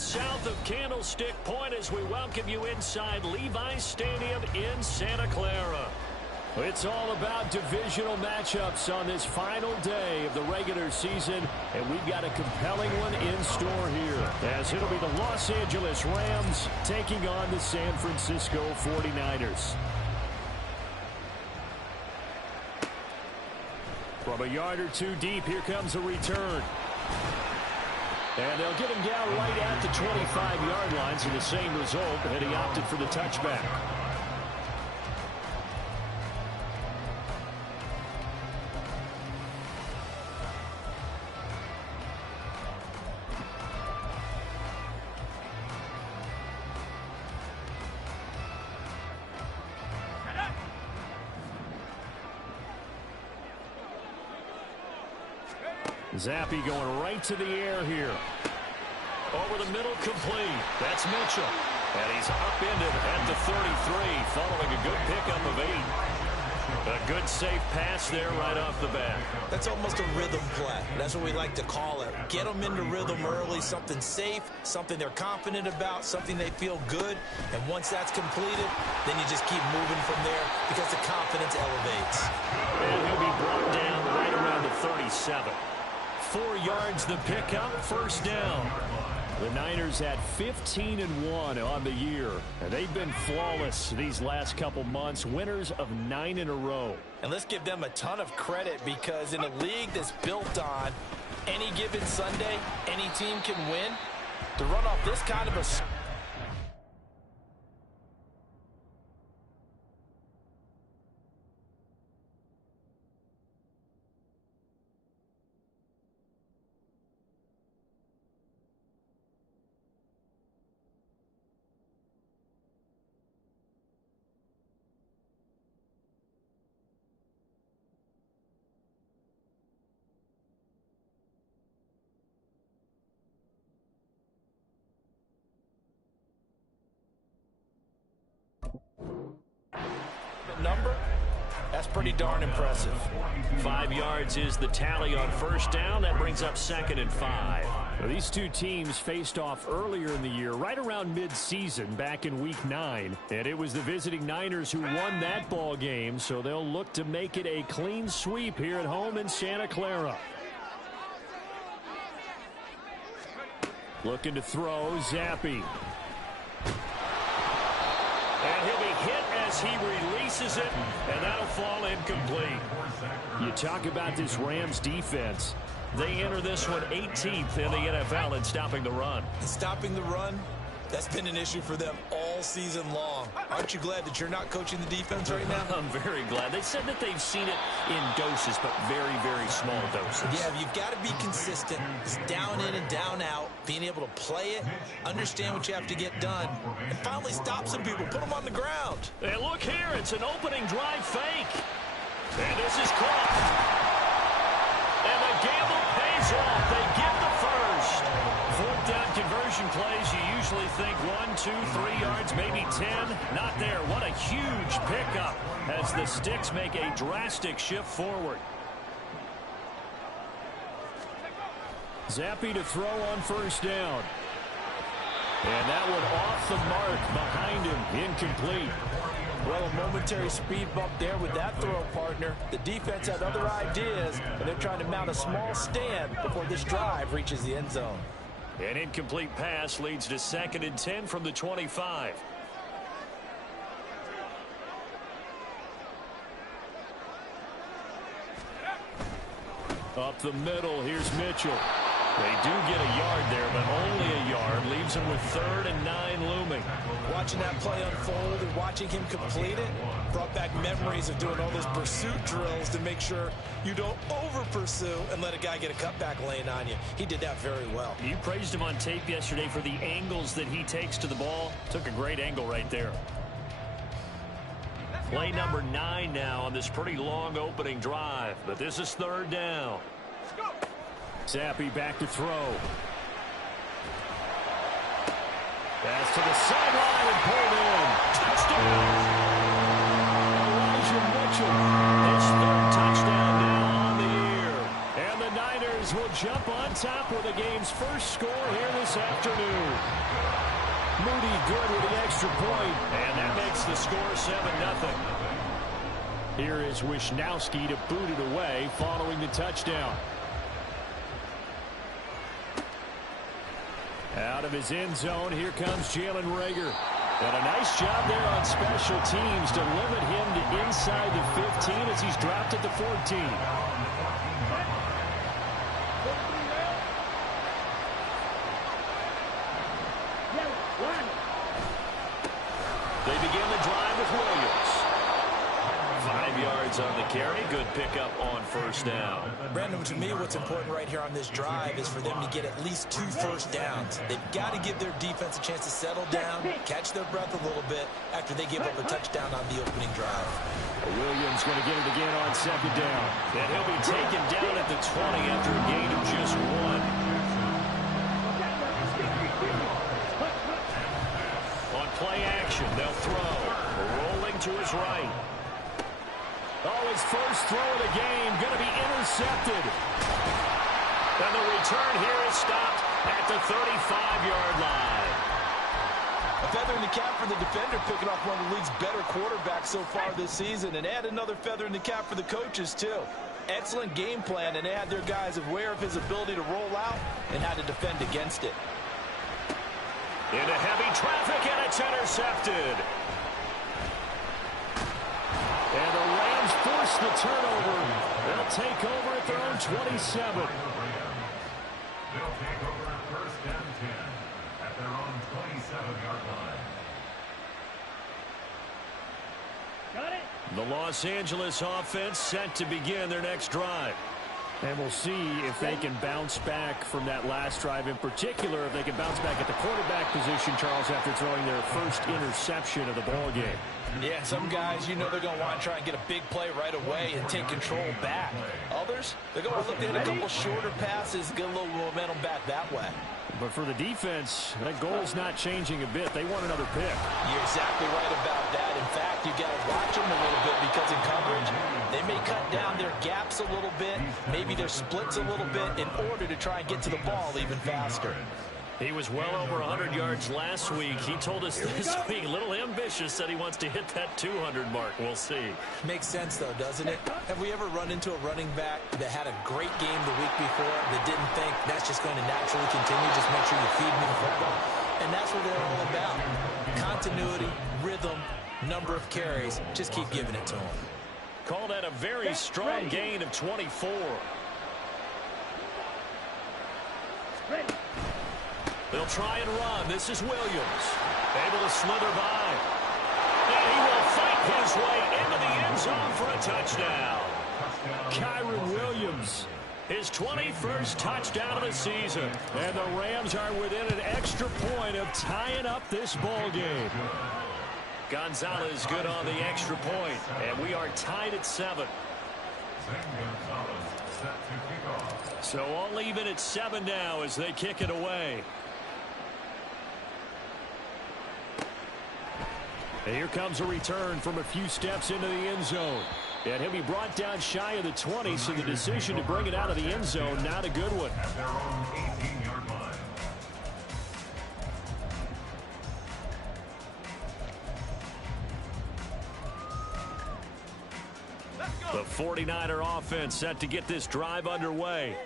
south of Candlestick Point as we welcome you inside Levi's Stadium in Santa Clara. It's all about divisional matchups on this final day of the regular season, and we've got a compelling one in store here, as it'll be the Los Angeles Rams taking on the San Francisco 49ers. From a yard or two deep, here comes a return. And they'll get him down right at the 25-yard line, so the same result, and he opted for the touchback. Zappi going right to the air here. Over the middle, complete. That's Mitchell. And he's upended at the 33, following a good pickup of 8. A good safe pass there right off the bat. That's almost a rhythm play. That's what we like to call it. Get them into rhythm early, something safe, something they're confident about, something they feel good. And once that's completed, then you just keep moving from there because the confidence elevates. And he'll be brought down right around the 37. 4 yards the pickup, first down. The Niners had 15-1 on the year, and they've been flawless these last couple months, winners of 9 in a row. And let's give them a ton of credit, because in a league that's built on any given Sunday, any team can win. To run off this kind of a number, that's pretty darn impressive. 5 yards is the tally on first down. That brings up 2nd and 5. Now, these two teams faced off earlier in the year, right around mid-season, back in Week 9. And it was the visiting Niners who won that ball game, so they'll look to make it a clean sweep here at home in Santa Clara. Looking to throw, Zappi. And he'll be hit as he releases it, and that'll fall incomplete. You talk about this Rams defense. They enter this one 18th in the NFL in stopping the run. Stopping the run, that's been an issue for them all season long. Aren't you glad that you're not coaching the defense right now? I'm very glad. They said that they've seen it in doses, but very, very small doses. Yeah, you've got to be consistent. It's down in and down out, being able to play it, understand what you have to get done, and finally stop some people, put them on the ground. And look here, it's an opening drive fake. And this is caught. And the gamble pays off. They get the first. 4th down conversion plays, you usually think 1, 2, 3 yards, maybe 10. Not there. What a huge pickup as the Sticks make a drastic shift forward. Zappi to throw on first down. And that one off the mark behind him, incomplete. Well, a momentary speed bump there with that throw partner. The defense had other ideas, and they're trying to mount a small stand before this drive reaches the end zone. An incomplete pass leads to 2nd and 10 from the 25. Up the middle, here's Mitchell. They do get a yard there, but only a yard. Leaves him with 3rd and 9 looming. Watching that play unfold and watching him complete it brought back memories of doing all those pursuit drills to make sure you don't over-pursue and let a guy get a cutback lane on you. He did that very well. You praised him on tape yesterday for the angles that he takes to the ball. Took a great angle right there. Play number 9 now on this pretty long opening drive, but this is 3rd down. Zappi back to throw. Pass to the sideline and pulled in. Touchdown! Elijah Mitchell, his 3rd touchdown now on the year. And the Niners will jump on top with the game's first score here this afternoon. Moody good with the extra point, and that makes the score 7-0. Here is Wisnowski to boot it away following the touchdown. Out of his end zone, here comes Jalen Reagor. And a nice job there on special teams to limit him to inside the 15 as he's dropped at the 14. They begin the drive with Williams. 5 yards on the carry. Good pickup on first down. Brandon, to me, what's important right here on this drive is for them to get at least 2 first downs. They've got to give their defense a chance to settle down, catch their breath a little bit after they give up a touchdown on the opening drive. Williams going to get it again on second down. And he'll be taken down at the 20 after a gain of just 1. On play action, they'll throw. Rolling to his right. Oh, his first throw of the game going to be intercepted. And the return here is stopped at the 35-yard line. A feather in the cap for the defender, picking off one of the league's better quarterbacks so far this season. And add another feather in the cap for the coaches, too. Excellent game plan, and they had their guys aware of his ability to roll out and how to defend against it. Into heavy traffic, and it's intercepted. And the Rams force the turnover. They'll take over at their own 27. They'll take over first and 10 at their own 27-yard line. Got it. The Los Angeles offense set to begin their next drive. And we'll see if they can bounce back from that last drive. In particular, if they can bounce back at the quarterback position, Charles, after throwing their first interception of the ball game. Yeah, some guys, you know they're going to want to try and get a big play right away and take control back. Others, they're going to look at a couple shorter passes, get a little momentum back that way. But for the defense, that goal's not changing a bit. They want another pick. You're exactly right about that. In fact, you got to watch them a little bit because in coverage, they may cut down their gaps a little bit, maybe their splits a little bit in order to try and get to the ball even faster. He was well over 100 yards last week. He told us this week, a little ambitious, said he wants to hit that 200 mark. We'll see. Makes sense, though, doesn't it? Have we ever run into a running back that had a great game the week before that didn't think that's just going to naturally continue? Just make sure you feed me the football. And that's what they're all about. Continuity, rhythm, number of carries. Just keep giving it to them. Call that a very strong gain of 24. They'll try and run. This is Williams. Able to slither by. And he will fight his way into the end zone for a touchdown. Kyron Williams, his 21st touchdown of the season. And the Rams are within an extra point of tying up this ball game. Gonzalez good on the extra point. And we are tied at 7. So all even at 7 now as they kick it away. And here comes a return from a few steps into the end zone. And he'll be brought down shy of the 20, so the decision to bring it out of the end zone, not a good one. At their own 18-yard line. The 49er offense set to get this drive underway.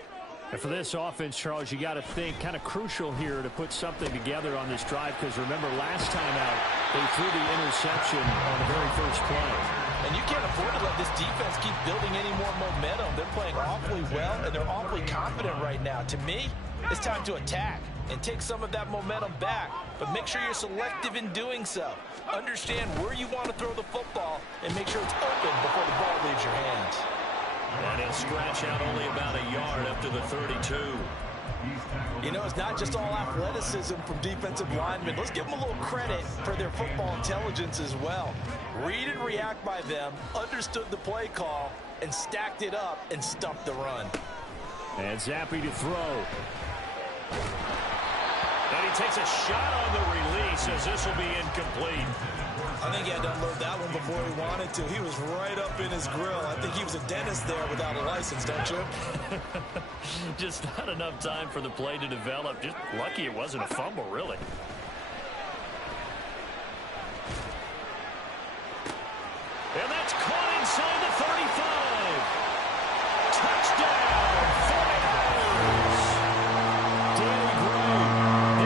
And for this offense, Charles, you got to think kind of crucial here to put something together on this drive, because remember last time out they threw the interception on the very first play. And you can't afford to let this defense keep building any more momentum. They're playing awfully well, and they're awfully confident right now. To me, it's time to attack and take some of that momentum back, but make sure you're selective in doing so. Understand where you want to throw the football and make sure it's open before the ball leaves your hands. And he'll scratch out only about a yard up to the 32. You know, it's not just all athleticism from defensive linemen. Let's give them a little credit for their football intelligence as well. Read and react by them, understood the play call, and stacked it up and stuffed the run. And Zappi to throw. And he takes a shot on the release as this will be incomplete. I think he had to unload that one before he wanted to. He was right up in his grill. I think he was a dentist there without a license, don't you? Just not enough time for the play to develop. Just lucky it wasn't a fumble, really. 35. Touchdown, 49ers. Danny Gray,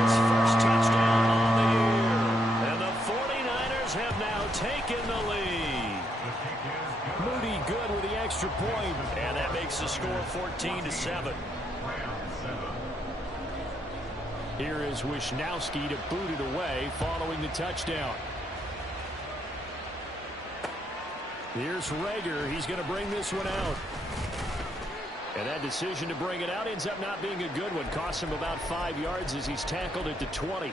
his first touchdown on the year. And the 49ers have now taken the lead. Moody good with the extra point, and that makes the score 14-7. Here is Wisnowski to boot it away following the touchdown. Here's Rager. He's going to bring this one out. And that decision to bring it out ends up not being a good one. Costs him about 5 yards as he's tackled at the 20.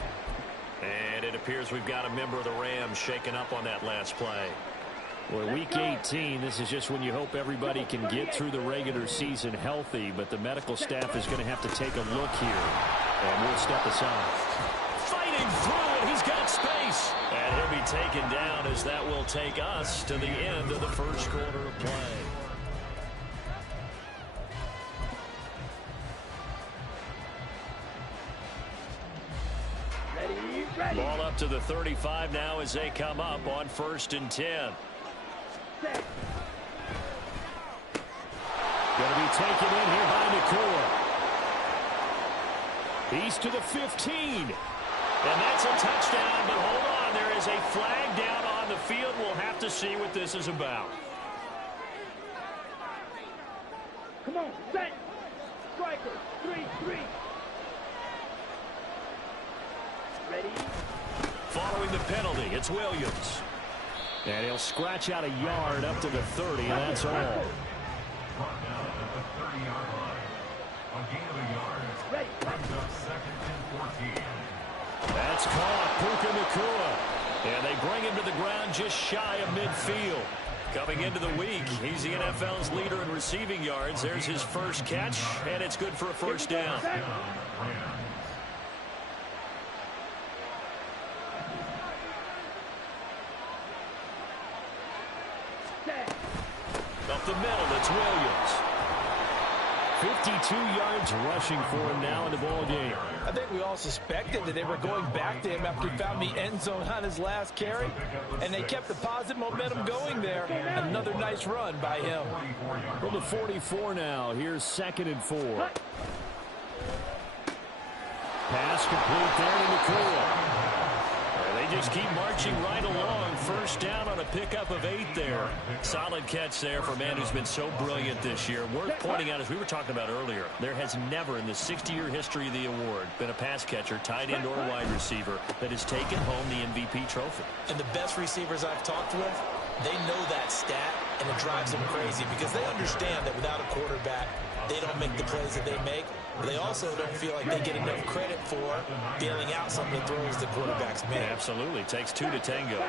And it appears we've got a member of the Rams shaken up on that last play. Well, week 18, this is just when you hope everybody can get through the regular season healthy, but the medical staff is going to have to take a look here. And we'll step aside. Fighting through it, he's got space. And he'll be taken down as that will take us to the end of the first quarter of play. Ready. Ball up to the 35 now as they come up on 1st and 10. Going to be taken in here by Nakua. He's to the 15. And that's a touchdown, but hold on. There is a flag down on the field. We'll have to see what this is about. Come on, set. Striker, 3-3. Ready? Following the penalty, it's Williams. And he'll scratch out a yard up to the 30, and that's all. Brought down at the 30-yard line. A gain of a yard. Ready. Brings up 2nd and 14. That's caught. Puka Nakua. And they bring him to the ground just shy of midfield. Coming into the week, he's the NFL's leader in receiving yards. There's his first catch, and it's good for a first down. Up the middle, it's Williams. 52 yards rushing for him now in the ball game. I think we all suspected that they were going back to him after he found the end zone on his last carry, and they kept the positive momentum going there. Another nice run by him. From the 44 now, here's 2nd and 4. Pass complete there to Nakua. They just keep marching right along. First down on a pickup of 8 there. Solid catch there for a man who's been so brilliant this year. Worth pointing out, as we were talking about earlier, there has never in the 60-year history of the award been a pass catcher, tight end, or wide receiver that has taken home the MVP trophy. And the best receivers I've talked with, they know that stat, and it drives them crazy because they understand that without a quarterback, they don't make the plays that they make. But they also don't feel like they get enough credit for bailing out some of the throws the quarterbacks make. Absolutely. Takes 2 to tango.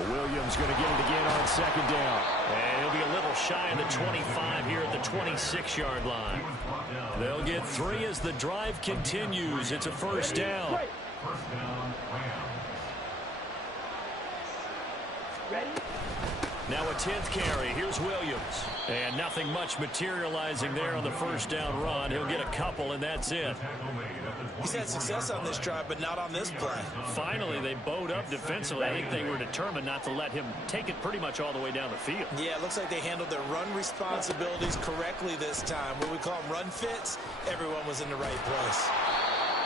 Williams going to get it again on 2nd down. And he'll be a little shy of the 25 here at the 26-yard line. They'll get 3 as the drive continues. It's a first down. First down, Rams. Ready? Now a 10th carry. Here's Williams. And nothing much materializing there on the first down run. He'll get a couple, and that's it. He's had success on this drive, but not on this play. Finally, they bowed up defensively. I think they were determined not to let him take it pretty much all the way down the field. Yeah, it looks like they handled their run responsibilities correctly this time. What we call them run fits, everyone was in the right place.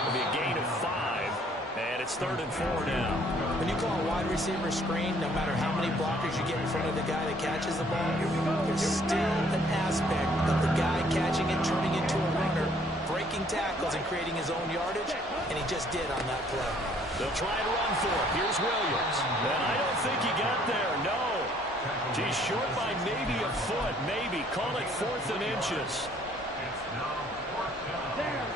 It'll be a gain of 5, and it's 3rd and 4 now. When you call a wide receiver screen, no matter how many blockers you get in front of the guy that catches the ball, there's still an aspect of the guy catching it, turning into a runner, breaking tackles and creating his own yardage, and he just did on that play. They'll try and run for it. Here's Williams. And I don't think he got there. No. He's short by maybe a foot. Maybe. Call it 4th and inches.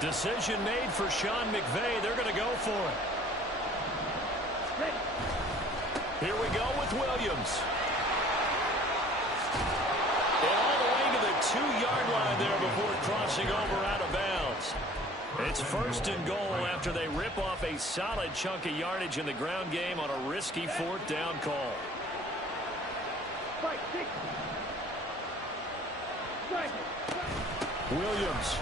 Decision made for Sean McVay. They're going to go for it. Here we go with Williams. And all the way to the 2-yard line there before crossing over out of bounds. It's 1st and goal after they rip off a solid chunk of yardage in the ground game on a risky 4th down call. Williams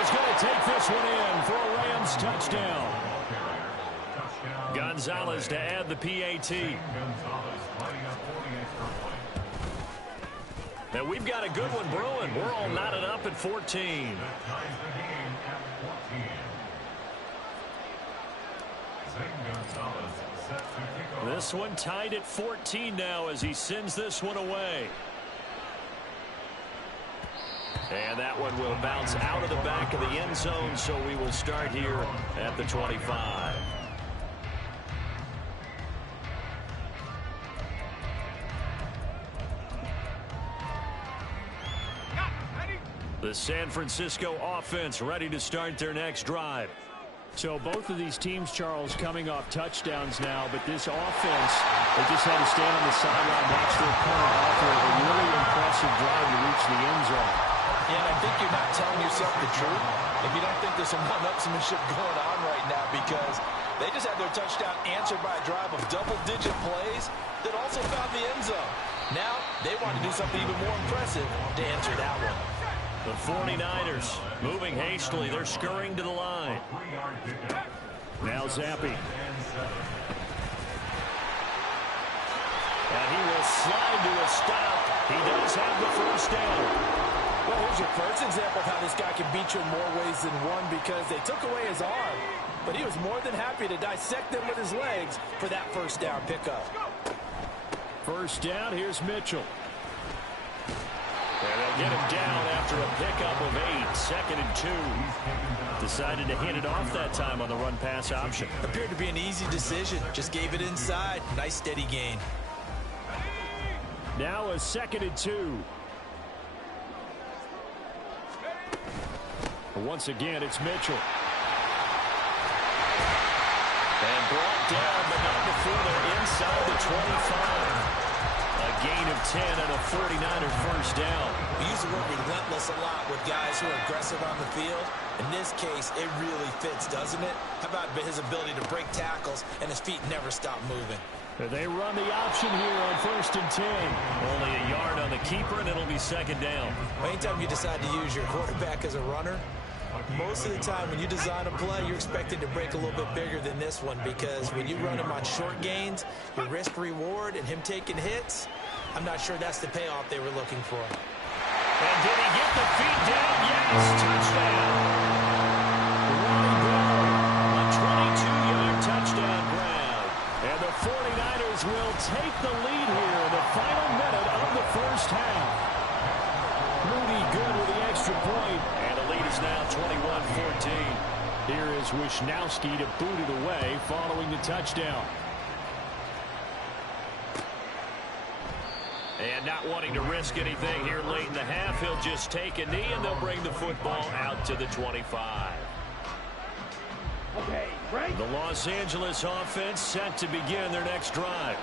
is going to take this one in for a Rams touchdown. Gonzalez to add the PAT. Gonzalez playing a 40 extra point. And we've got a good one brewing. We're all knotted up at 14. That ties the game at 14. Zane Gonzalez set to kick off. This one tied at 14 now as he sends this one away. And that one will bounce out of the back of the end zone, so we will start here at the 25. The San Francisco offense ready to start their next drive. So both of these teams, Charles, coming off touchdowns now, but this offense, they just had to stand on the sideline, watch their opponent offer a really impressive drive to reach the end zone. Yeah, and I think you're not telling yourself the truth if you don't think there's some one-upsmanship going on right now, because they just had their touchdown answered by a drive of double-digit plays that also found the end zone. Now they want to do something even more impressive to answer that one. The 49ers moving hastily. They're scurrying to the line. Now Zappi. And he will slide to a stop. He does have the first down. Well, here's your first example of how this guy can beat you in more ways than one, because they took away his arm, but he was more than happy to dissect them with his legs for that first down pickup. First down, here's Mitchell. And they'll get him down after a pickup of 8. Second and 2. Decided to hand it off that time on the run-pass option. Appeared to be an easy decision. Just gave it inside. Nice steady gain. Now a second and 2. Once again, it's Mitchell. And brought down, but not before they're inside the 25. A gain of 10 and a 49er first down. We use the word relentless a lot with guys who are aggressive on the field. In this case, it really fits, doesn't it? How about his ability to break tackles and his feet never stop moving? They run the option here on first and 10. Only a yard on the keeper, and it'll be second down. Anytime you decide to use your quarterback as a runner, most of the time when you design a play, you're expected to break a little bit bigger than this one, because when you run him on short gains, your risk reward and him taking hits, I'm not sure that's the payoff they were looking for. And did he get the feet down? Yes, touchdown. Ronnie Brown, a 22-yard touchdown grab. And the 49ers will take the lead here in the final minute of the first half. Moody good with the extra point, and the lead is now 21-14. Here is Wisnowski to boot it away following the touchdown. And not wanting to risk anything here late in the half, he'll just take a knee, and they'll bring the football out to the 25. Okay, right. The Los Angeles offense set to begin their next drive.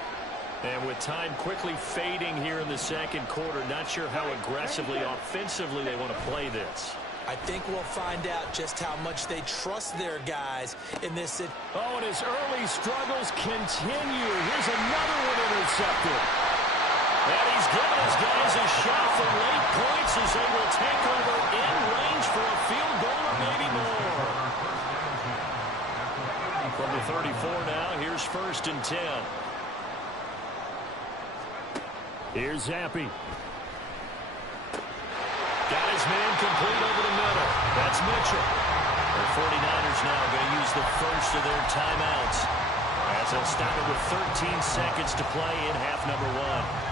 And with time quickly fading here in the second quarter, not sure how aggressively, offensively they want to play this. I think we'll find out just how much they trust their guys in this. Oh, and his early struggles continue. Here's another one intercepted. And he's given his guys a shot for late points as they will take over in range for a field goal or maybe more. From the 34 now, here's first and 10. Here's Zappi. Got his man complete over the middle. That's Mitchell. The 49ers now going to use the first of their timeouts, as they'll stop it with 13 seconds to play in half number 1.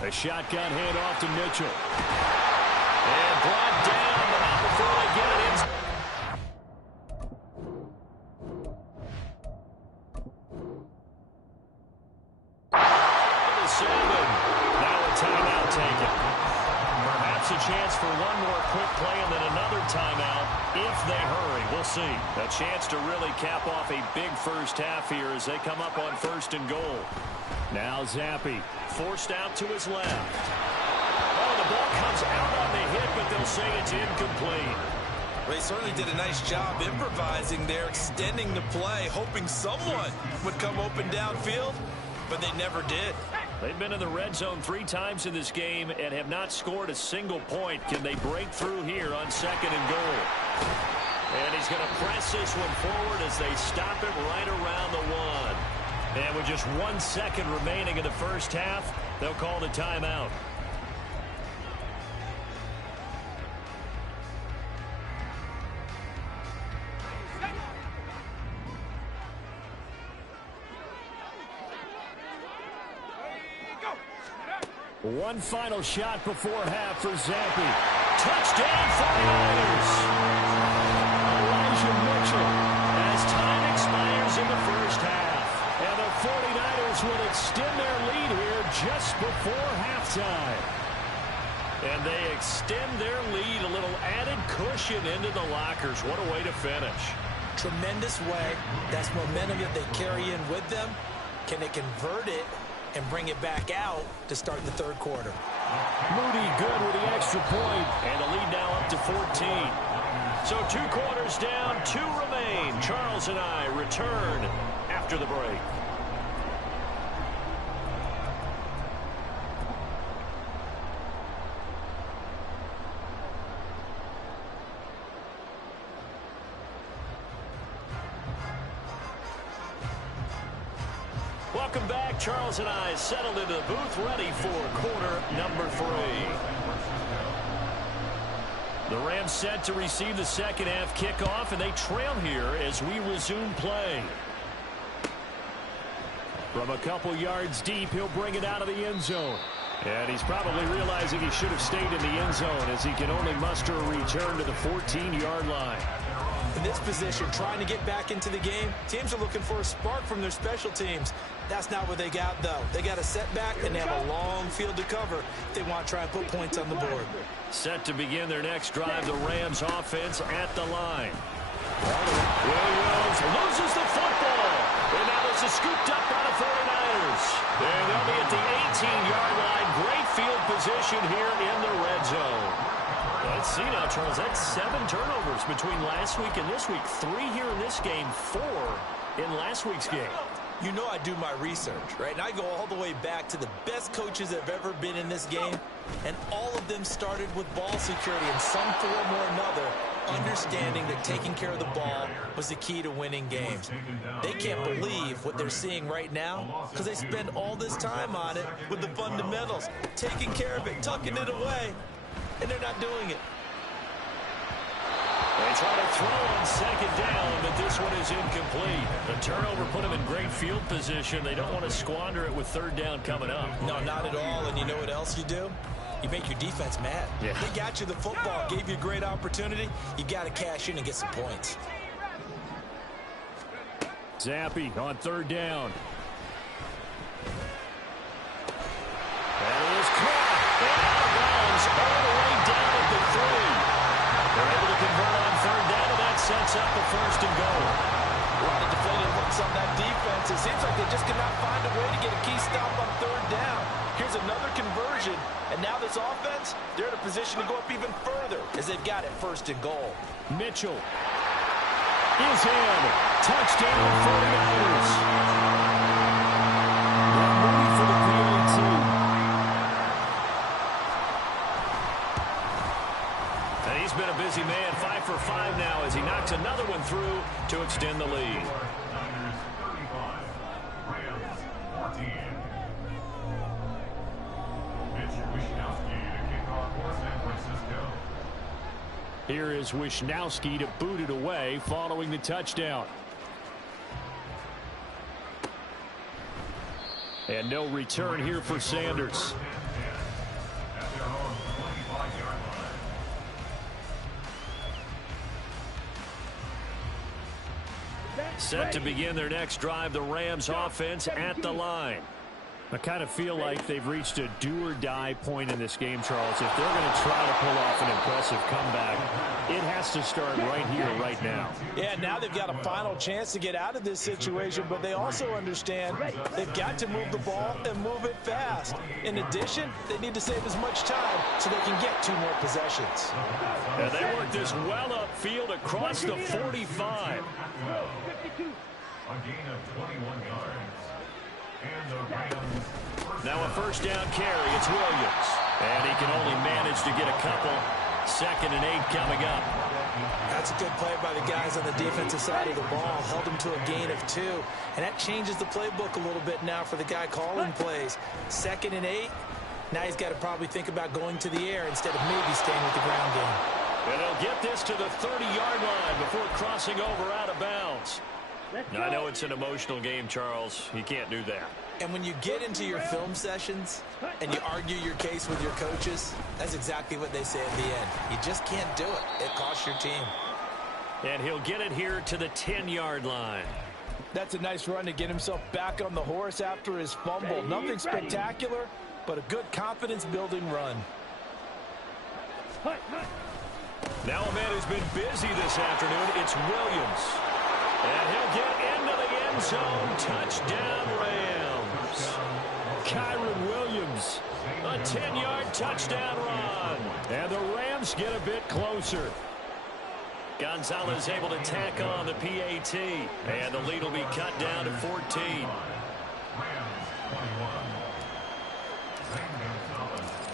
A shotgun handoff to Mitchell. And brought down, but not before they get it in. The 7. Now a timeout taken. Perhaps a chance for one more quick play and then another timeout if they hurry. We'll see. A chance to really cap off a big first half here as they come up on first and goal. Now Zappi forced out to his left. Oh, the ball comes out on the hit, but they'll say it's incomplete. Well, they certainly did a nice job improvising there, extending the play, hoping someone would come open downfield, but they never did. They've been in the red zone 3 times in this game and have not scored a single point. Can they break through here on 2nd and goal? And he's going to press this one forward as they stop it right around the 1. And with just 1 second remaining in the first half, they'll call the timeout. One final shot before half for Zampi. Touchdown 49ers. Elijah Mitchell as time expires in the first half. And the 49ers will extend their lead here just before halftime. And they extend their lead, a little added cushion into the lockers. What a way to finish. Tremendous way. That's momentum that they carry in with them. Can they convert it and bring it back out to start the 3rd quarter? Moody good with the extra point, and the lead now up to 14. So 2 quarters down, 2 remain. Charles and I return after the break. Welcome back. Charles and I settled into the booth, ready for quarter number 3. The Rams set to receive the second half kickoff, and they trail here as we resume play. From a couple yards deep, he'll bring it out of the end zone. And he's probably realizing he should have stayed in the end zone as he can only muster a return to the 14-yard line. In this position, trying to get back into the game, teams are looking for a spark from their special teams. That's not what they got, though. They got a setback, and they have a long field to cover if they want to try and put points on the board. Set to begin their next drive, the Rams offense at the line. Williams loses the football. And now this is scooped up by the 49ers. And they'll be at the 18-yard line. Great field position here in the red zone. Let's see now, Charles. That's 7 turnovers between last week and this week. 3 here in this game, 4 in last week's game. You know I do my research, right? And I go all the way back to the best coaches that have ever been in this game. And all of them started with ball security in some form or another, understanding that taking care of the ball was the key to winning games. They can't believe what they're seeing right now because they spend all this time on it with the fundamentals, taking care of it, tucking it away, and they're not doing it. They try to throw on second down, but this one is incomplete. The turnover put them in great field position. They don't want to squander it with 3rd down coming up. No, not at all. And you know what else you do? You make your defense mad. Yeah. They got you the football, gave you a great opportunity. You got to cash in and get some points. Zampi on 3rd down. That is caught. And out of bounds all the way down at the 3. They're able to convert on 3rd down, and that sets up the 1st and goal. A lot of deflated looks on that defense. It seems like they just cannot find a way to get a key stop on 3rd down. Here's another conversion, and now this offense, they're in a position to go up even further as they've got it 1st and goal. Mitchell is in. Touchdown 49ers. Now Moody for the PAT. He's been a busy man, 5 for 5 now as he knocks another one through to extend the lead. Here is Wishnowski to boot it away following the touchdown. And no return here for Sanders. Set to begin their next drive, the Rams offense at the line. I kind of feel like they've reached a do-or-die point in this game, Charles. If they're going to try to pull off an impressive comeback, it has to start right here, right now. Yeah, now they've got a final chance to get out of this situation, but they also understand they've got to move the ball and move it fast. In addition, they need to save as much time so they can get 2 more possessions. And they work this well upfield across the 45. A gain of 21 yards. And the Rams. Now a first down carry. It's Williams. And he can only manage to get a couple. 2nd and 8 coming up. That's a good play by the guys on the defensive side of the ball. Held him to a gain of 2. And that changes the playbook a little bit now for the guy calling plays. 2nd and 8. Now he's got to probably think about going to the air instead of maybe staying with the ground game. And they'll get this to the 30-yard line before crossing over out of bounds. Now, I know it's an emotional game, Charles. You can't do that. And when you get into your film sessions and you argue your case with your coaches, that's exactly what they say at the end. You just can't do it. It costs your team. And he'll get it here to the 10-yard line. That's a nice run to get himself back on the horse after his fumble. Nothing spectacular, but a good confidence-building run. Now a man who's been busy this afternoon, it's Williams. And he'll get into the end zone. Touchdown, Rams. Kyron Williams, a 10-yard touchdown run. And the Rams get a bit closer. Gonzalez able to tack on the PAT. And the lead will be cut down to 14.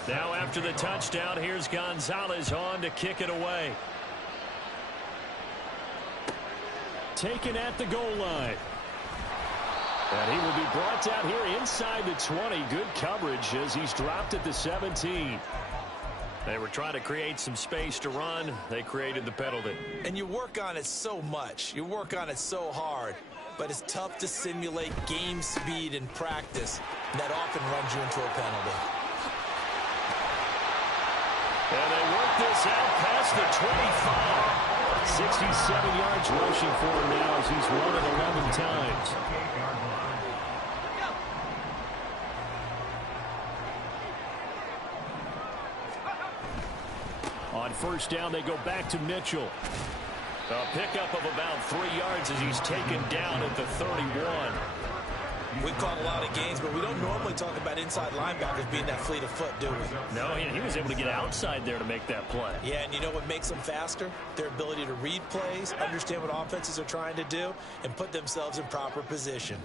Now after the touchdown, here's Gonzalez on to kick it away. Taken at the goal line. And he will be brought down here inside the 20. Good coverage as he's dropped at the 17. They were trying to create some space to run. They created the penalty. And you work on it so much. You work on it so hard. But it's tough to simulate game speed in practice. And that often runs you into a penalty. And they work this out past the 25. 67 yards rushing for him now as he's run it 11 times. On first down, they go back to Mitchell. A pickup of about 3 yards as he's taken down at the 31. We've caught a lot of games, but we don't normally talk about inside linebackers being that fleet of foot, do we? No, and he was able to get outside there to make that play. Yeah, and you know what makes them faster? Their ability to read plays, understand what offenses are trying to do, and put themselves in proper position.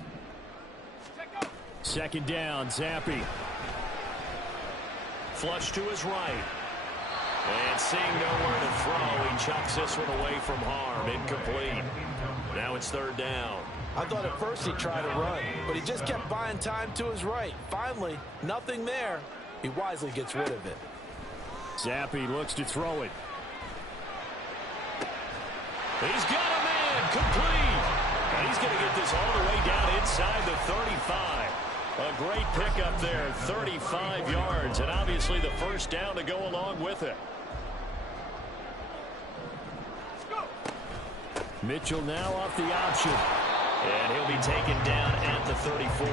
2nd down, Zappi. Flush to his right. And seeing nowhere to throw, he chucks this one away from harm. Incomplete. Now it's 3rd down. I thought at first he'd try to run, but he just kept buying time to his right. Finally, nothing there. He wisely gets rid of it. Zappi looks to throw it. He's got a man complete. And he's going to get this all the way down inside the 35. A great pickup there, 35 yards, and obviously the first down to go along with it. Mitchell now off the option. And he'll be taken down at the 34.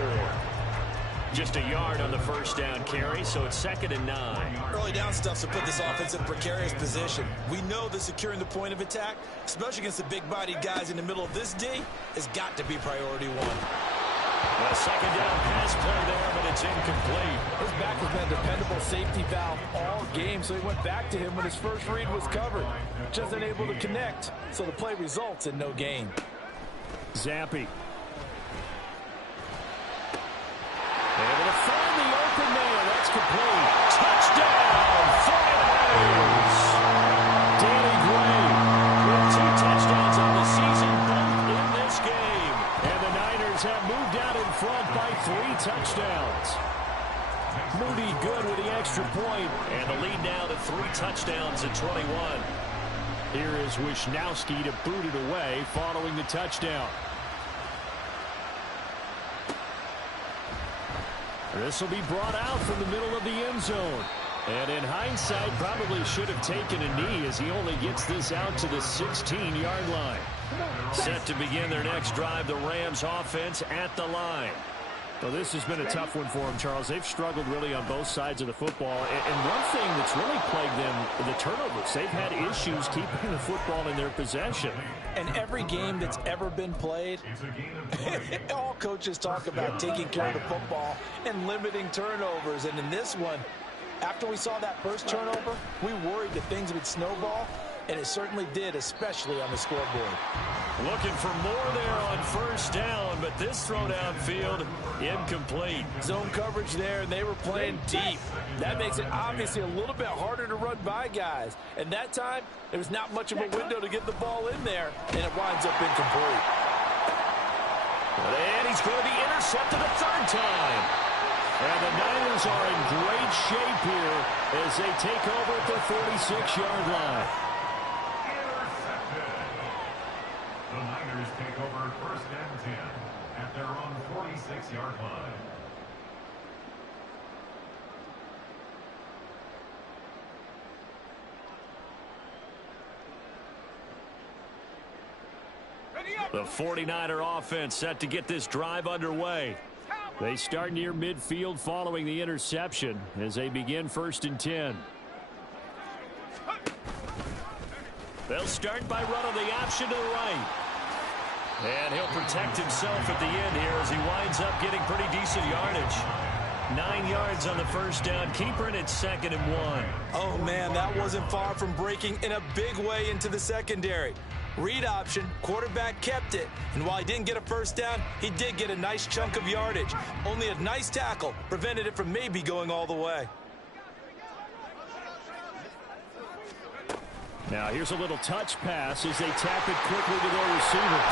Just a yard on the first down carry, so it's 2nd and 9. Early down stuff to put this offense in a precarious position. We know that securing the point of attack, especially against the big-bodied guys in the middle of this D, has got to be priority 1. A 2nd down pass play there, but it's incomplete. His back has been a dependable safety valve all game, so he went back to him when his first read was covered. Just unable to connect, so the play results in no gain. Zappi. Able to find the open man. That's complete. Touchdown, 49ers. Danny Gray with 2 touchdowns on the season, both in this game. And the Niners have moved out in front by 3 touchdowns. Moody good with the extra point. And the lead now to 3 touchdowns at 21. Here is Wisnowski to boot it away following the touchdown. This will be brought out from the middle of the end zone. And in hindsight, probably should have taken a knee as he only gets this out to the 16-yard line. Set to begin their next drive, the Rams offense at the line. Well, this has been a tough one for them, Charles. They've struggled really on both sides of the football. And one thing that's really plagued them, the turnovers. They've had issues keeping the football in their possession. And every game that's ever been played, all coaches talk about taking care of the football and limiting turnovers. And in this one, after we saw that first turnover, we worried that things would snowball. and it certainly did, especially on the scoreboard. Looking for more there on first down, but this throw downfield incomplete. Zone coverage there, and they were playing deep. That makes it obviously a little bit harder to run by guys. And that time, there was not much of a window to get the ball in there, and it winds up incomplete. And he's going to be intercepted a third time. And the Niners are in great shape here as they take over at their 46-yard line. Intercepted. The Niners take over first and 10 at their own 46-yard line. The 49er offense set to get this drive underway. They start near midfield following the interception as they begin first and 10. They'll start by running the option to the right. And he'll protect himself at the end here as he winds up getting pretty decent yardage. 9 yards on the first down. Keeper, and it's 2nd and 1. Oh, man, that wasn't far from breaking in a big way into the secondary. Read option, quarterback kept it, and while he didn't get a first down, he did get a nice chunk of yardage. Only a nice tackle prevented it from maybe going all the way. Now here's a little touch pass as they tap it quickly to their receiver.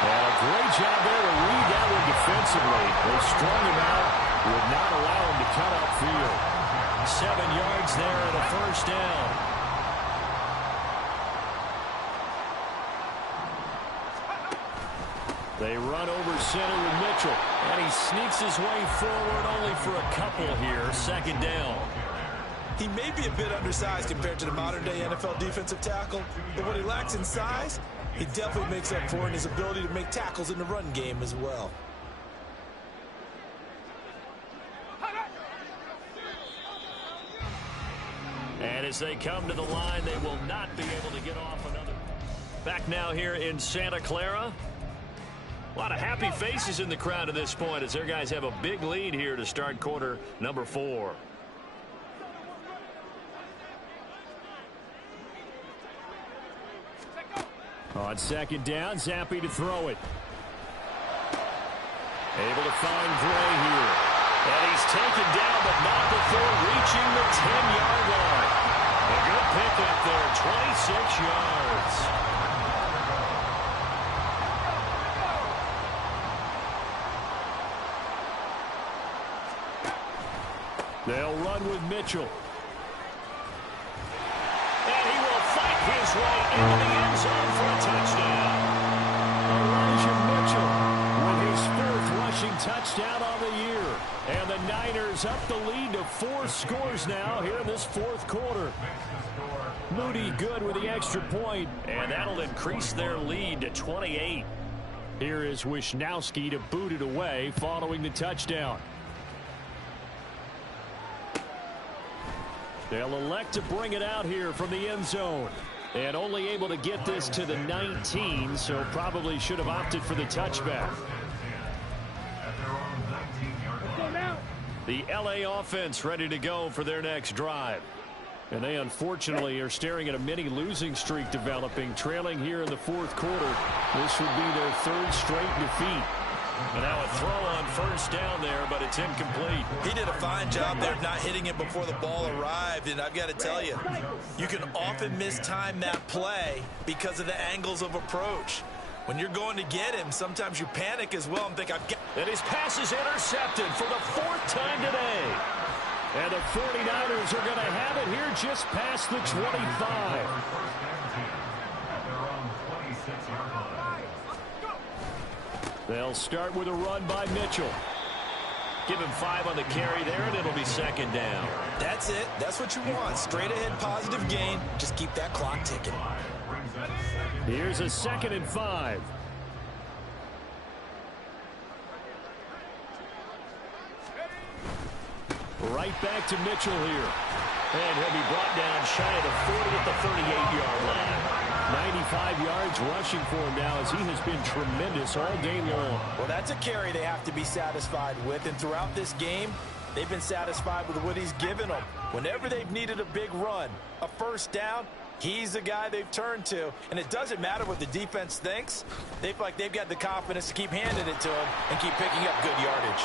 And a great job there to read that one defensively. They strung him out, would not allow him to cut upfield. 7 yards there and a first down. They run over center with Mitchell, and he sneaks his way forward only for a couple here. 2nd down. He may be a bit undersized compared to the modern-day NFL defensive tackle, but what he lacks in size, he definitely makes up for in his ability to make tackles in the run game as well. And as they come to the line, they will not be able to get off another. Back now here in Santa Clara. A lot of happy faces in the crowd at this point as their guys have a big lead here to start quarter number 4. On 2nd down, Zappi to throw it. Able to find Gray here. And he's taken down, but not before reaching the 10-yard line. A good pickup there, 26 yards. They'll run with Mitchell. And he will fight his way into the end zone for a touchdown. Elijah Mitchell with his 4th rushing touchdown on the year. And the Niners up the lead to 4 scores now here in this 4th quarter. Moody good with the extra point, and that'll increase their lead to 28. Here is Wisnowski to boot it away following the touchdown. They'll elect to bring it out here from the end zone. And only able to get this to the 19, so probably should have opted for the touchback. The LA offense ready to go for their next drive. And they unfortunately are staring at a mini losing streak developing, trailing here in the 4th quarter. This would be their 3rd straight defeat. And now a throw on first down there, but it's incomplete. He did a fine job there not hitting it before the ball arrived, and I've got to tell you, you can often mistime that play because of the angles of approach. When you're going to get him, sometimes you panic as well and think, I've got... And his pass is intercepted for the 4th time today. And the 49ers are going to have it here just past the 25. They'll start with a run by Mitchell. Give him 5 on the carry there, and it'll be 2nd down. That's it. That's what you want. Straight ahead positive gain. Just keep that clock ticking. Here's a 2nd and 5. Right back to Mitchell here. And he'll be brought down shy of the 40 at the 38-yard line. 95 yards rushing for him now as he has been tremendous all day long. Well, that's a carry they have to be satisfied with. And throughout this game, They've been satisfied with what he's given them. Whenever they've needed a big run, a first down, he's the guy they've turned to. And it doesn't matter what the defense thinks. They feel like they've got the confidence to keep handing it to him and keep picking up good yardage.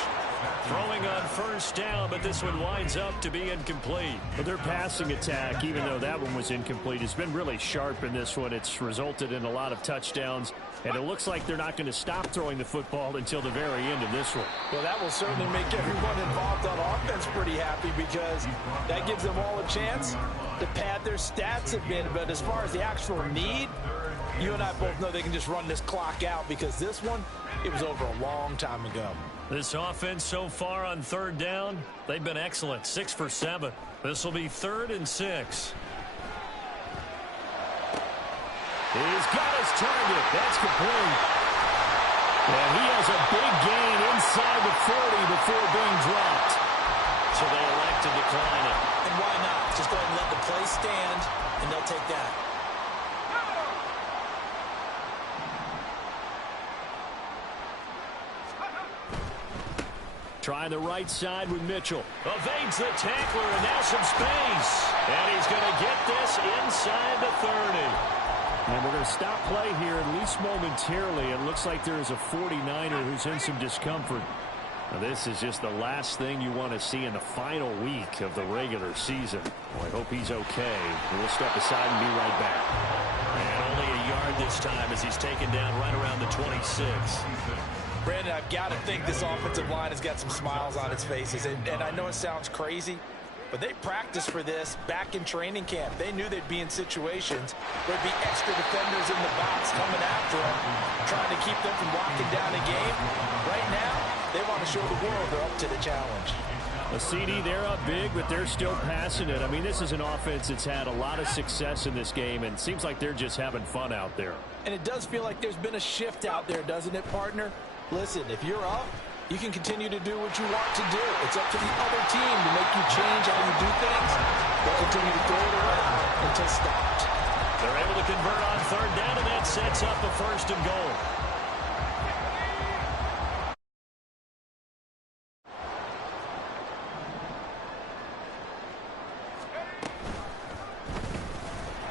Throwing on first down, but this one winds up to be incomplete. But their passing attack, even though that one was incomplete, has been really sharp in this one. It's resulted in a lot of touchdowns, and it looks like they're not going to stop throwing the football until the very end of this one. Well, that will certainly make everyone involved on offense pretty happy because that gives them all a chance to pad their stats a bit. But as far as the actual need, you and I both know they can just run this clock out because this one, it was over a long time ago. This offense so far on third down, they've been excellent. 6 for 7. This will be 3rd and 6. He's got his target. That's complete. And he has a big gain inside the 40 before being dropped. So they elect to decline it. And why not? Just go ahead and let the play stand, and they'll take that. Trying the right side with Mitchell. Evades the tackler, and now some space. And he's going to get this inside the 30. And we're going to stop play here, at least momentarily. It looks like there is a 49er who's in some discomfort. Now, this is just the last thing you want to see in the final week of the regular season. Well, I hope he's okay. We'll step aside and be right back. And only a yard this time as he's taken down right around the 26. Brandon, I've got to think this offensive line has got some smiles on its faces. And I know it sounds crazy, but they practiced for this back in training camp. They knew they'd be in situations where there'd be extra defenders in the box coming after them, trying to keep them from locking down a game. Right now, they want to show the world they're up to the challenge. A CD, they're up big, but they're still passing it. I mean, this is an offense that's had a lot of success in this game, and it seems like they're just having fun out there. And it does feel like there's been a shift out there, doesn't it, partner? Listen, if you're up, you can continue to do what you want to do. It's up to the other team to make you change how you do things. They'll continue to throw it around until stopped. They're able to convert on third down, and that sets up a 1st and goal.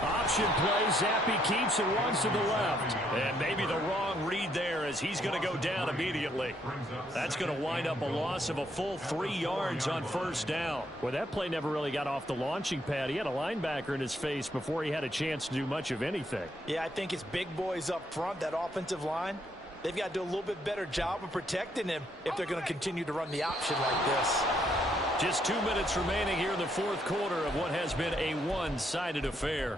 Option play, Zappi keeps and runs to the left. And maybe the wrong read there as he's going to go down immediately. That's going to wind up a loss of a full 3 yards on first down. Well, that play never really got off the launching pad. He had a linebacker in his face before he had a chance to do much of anything. Yeah, I think it's big boys up front, that offensive line. They've got to do a little bit better job of protecting him if they're going to continue to run the option like this. Just 2 minutes remaining here in the 4th quarter of what has been a one-sided affair.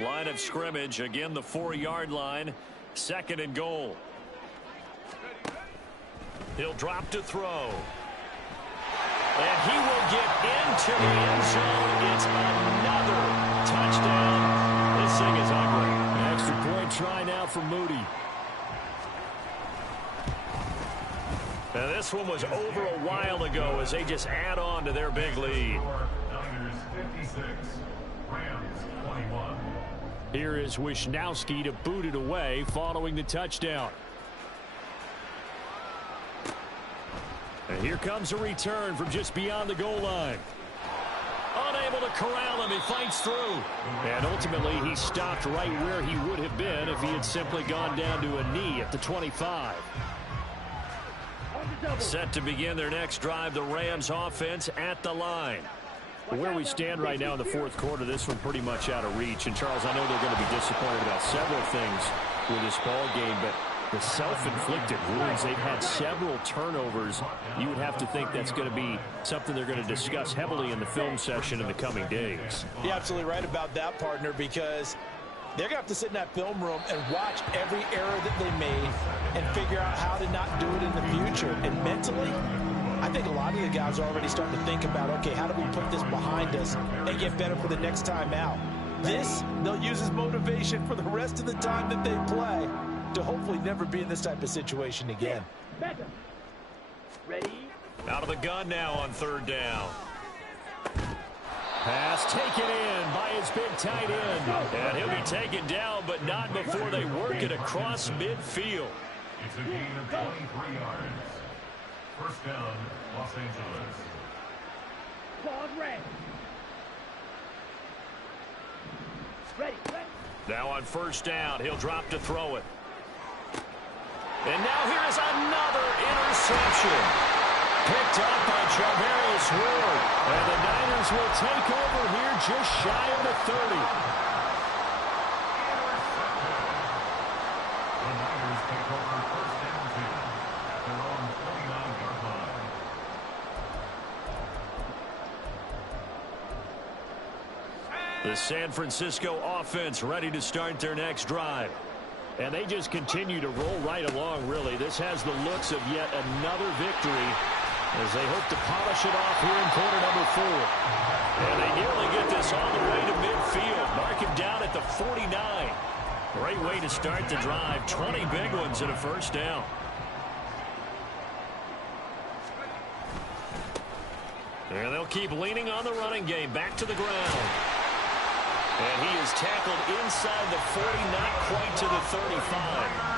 Line of scrimmage, again the 4-yard line, 2nd and goal. He'll drop to throw. And he will get into the end zone. It's another touchdown. This thing is ugly. Extra point try now for Moody. Now this one was over a while ago as they just add on to their big lead. Niners 56, Rams 21. Here is Wisnowski to boot it away following the touchdown. And here comes a return from just beyond the goal line. Unable to corral him, he fights through. And ultimately, he stopped right where he would have been if he had simply gone down to a knee at the 25. Set to begin their next drive, the Rams offense at the line. Where we stand right now in the 4th quarter, this one pretty much out of reach. And, Charles, I know they're going to be disappointed about several things with this ball game, but the self-inflicted wounds, they've had several turnovers. You would have to think that's going to be something they're going to discuss heavily in the film session in the coming days. You're absolutely right about that, partner, because they're going to have to sit in that film room and watch every error that they made and figure out how to not do it in the future. And mentally, I think a lot of the guys are already starting to think about, okay, how do we put this behind us and get better for the next time out? This, they'll use as motivation for the rest of the time that they play to hopefully never be in this type of situation again. Ready? Out of the gun now on third down. Pass taken in by his big tight end. And he'll be taken down, but not before they work it across midfield. It's a gain of 23 yards. First down, Los Angeles. Pause red. Ready. Now on first down, he'll drop to throw it. And now here is another interception. Picked up by Charvarius Ward. And the Niners will take over here just shy of the 30. The Niners take over first down 10 at their own 29-yard line. The San Francisco offense ready to start their next drive. And they just continue to roll right along, really. This has the looks of yet another victory as they hope to polish it off here in quarter number 4. And they nearly get this all the way to midfield. Mark him down at the 49. Great way to start the drive. 20 big ones and a first down. And they'll keep leaning on the running game. Back to the ground. And he is tackled inside the 40, not quite to the 35.